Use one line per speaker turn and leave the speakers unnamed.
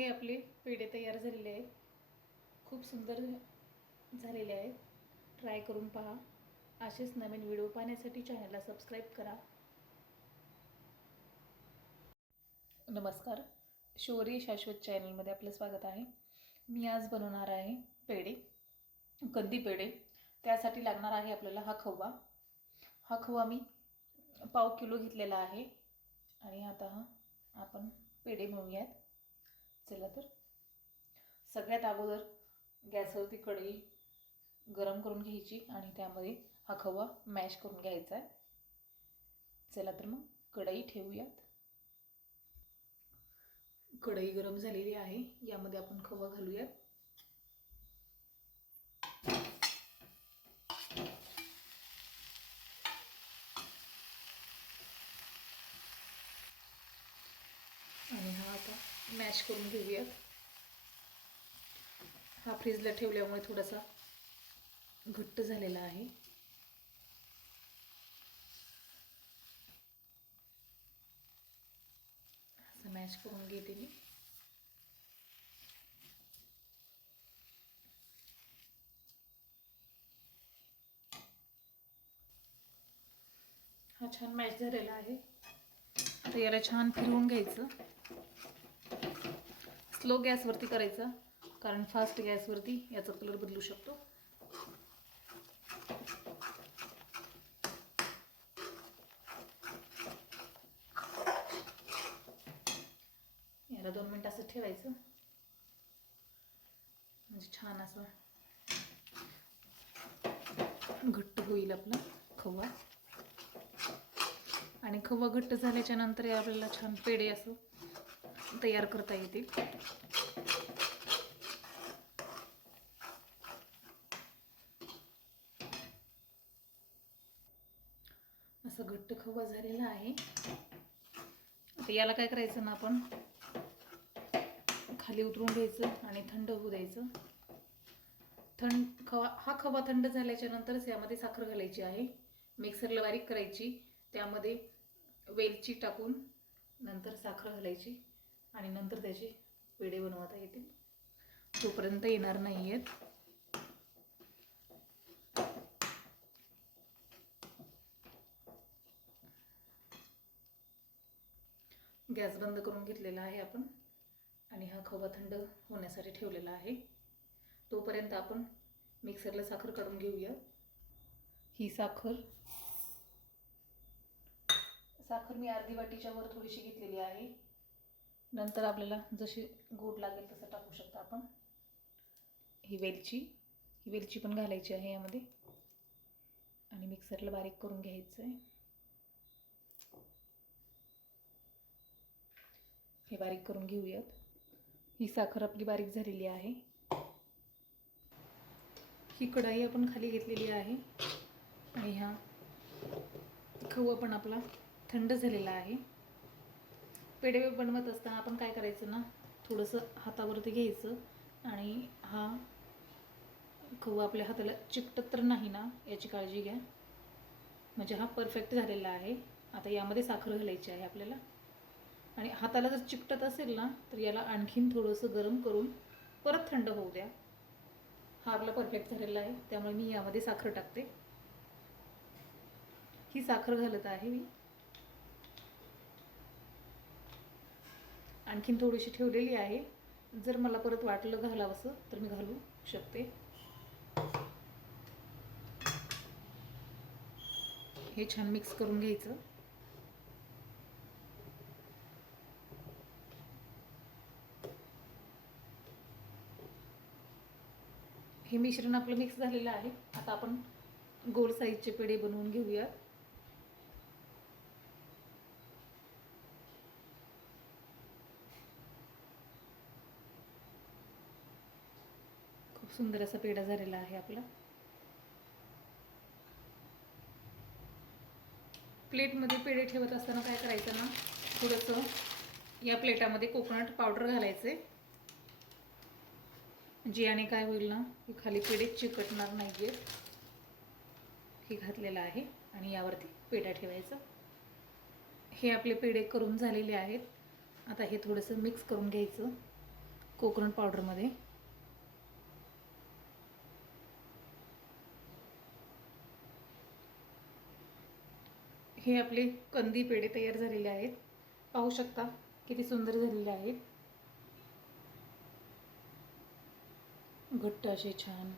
हे आपले पेढे तयार झालेले आहेत. खूप सुंदर झालेले आहेत. ट्राय करून पहा. असेच नवीन व्हिडिओ पाहण्यासाठी चॅनलला सबस्क्राईब करा. नमस्कार. शौर्य शाश्वत चॅनलमध्ये आपलं स्वागत आहे. मी आज बनवणार आहे पेढे. कंदी पेढे. त्यासाठी लागणार आहे आपल्याला हा खवा. हा खवा मी पाव किलो घेतलेला आहे. आणि आता हा आपण पेढे मिळूयात चला तर. सगळ्यात अगोदर गॅसवरती कढई गरम करून घ्यायची आणि त्यामध्ये हा खवा मॅश करून घ्यायचा आहे. चला तर मग कढई ठेवूयात. कढई गरम झालेली आहे. यामध्ये आपण खवा घालूयात आणि हा आता मॅश करून घेऊयात हा फ्रीजला ठेवल्यामुळे थोडासा घट्ट झालेला आहे. असं मॅश करून घेते मी. हा छान मॅश झालेला आहे. आता याला छान फिरवून घ्यायचं. स्लो गॅसवरती करायचं कारण फास्ट गॅसवरती याचा कलर बदलू शकतो. याला दोन मिनटं असं ठेवायचं. म्हणजे छान असं घट्ट होईल आपला खवा. आणि खवा घट्ट झाल्याच्यानंतर आपल्याला छान पेढे असं तयार करता येतील असं घट्ट खवा झालेला आहे. आता याला काय करायचं ना आपण? खाली उतरून घ्यायचं आणि थंड होऊ द्यायचं. थंड खवा हा खवा थंड झाल्याच्या नंतरच यामध्ये साखर घालायची आहे. मिक्सरला बारीक करायची. त्यामध्ये वेलची टाकून नंतर साखर घालायची. आणि नंतर त्याचे पेढे बनवता येतील. तोपर्यंत येणार नाही आहेत गॅस बंद करून घेतलेला आहे आपण. आणि हा खवा थंड होण्यासाठी ठेवलेला आहे. तोपर्यंत आपण मिक्सरला साखर काढून घेऊया. ही साखर साखर मी अर्धी वाटीच्या वर थोडीशी घेतलेली आहे. नंतर आपल्याला जशी गोड लागेल तसं टाकू शकता आपण. ही वेलची ही वेलची पण घालायची आहे यामध्ये. आणि मिक्सरला बारीक करून घ्यायचं आहे हे बारीक करून घेऊयात. ही साखर आपली बारीक झालेली आहे. ही कढाई आपण खाली घेतलेली आहे. आणि हा खवा पण आपला थंड झालेला आहे. पेढे बनवत असताना आपण काय करायचं ना थोडंसं हातावरती घ्यायचं आणि हा खऊ आपल्या हाताला चिकटत तर नाही ना याची काळजी घ्या. म्हणजे हा परफेक्ट झालेला आहे. आता यामध्ये साखर घालायची आहे आपल्याला. आणि हाताला जर चिकटत असेल ना तर याला आणखीन थोडंसं गरम करून परत थंड होऊ द्या. हा आपला परफेक्ट झालेला आहे. त्यामुळे मी यामध्ये साखर टाकते. ही साखर घालत आहे मी. आणखीन थोडीशी ठेवलेली आहे. जर मला परत वाटलं घालावंसं तर मी घालू शकते. हे छान मिक्स करून घ्यायचं. हे मिश्रण आपलं मिक्स झालेलं आहे. आता आपण गोल साईजचे पेढे बनवून घेऊया खूप सुंदर असा पेढा झालेला आहे आपला. प्लेटमध्ये पेढे ठेवत असताना काय करायचं ना थोडंसं या प्लेटामध्ये कोकोनट पावडर घालायचे. जे आणि काय होईल ना हे खाली पेढे चिकटणार नाही आहेत हे घातलेलं आहे आणि यावरती पेढा ठेवायचा. हे आपले पेढे करून झालेले आहेत. आता हे थोडंसं मिक्स करून घ्यायचं कोकोनट पावडरमध्ये. हे आपले कंदी पेढे तयार झालेले आहेत. पाहू शकता किती सुंदर झालेले आहेत. घट्ट असे छान.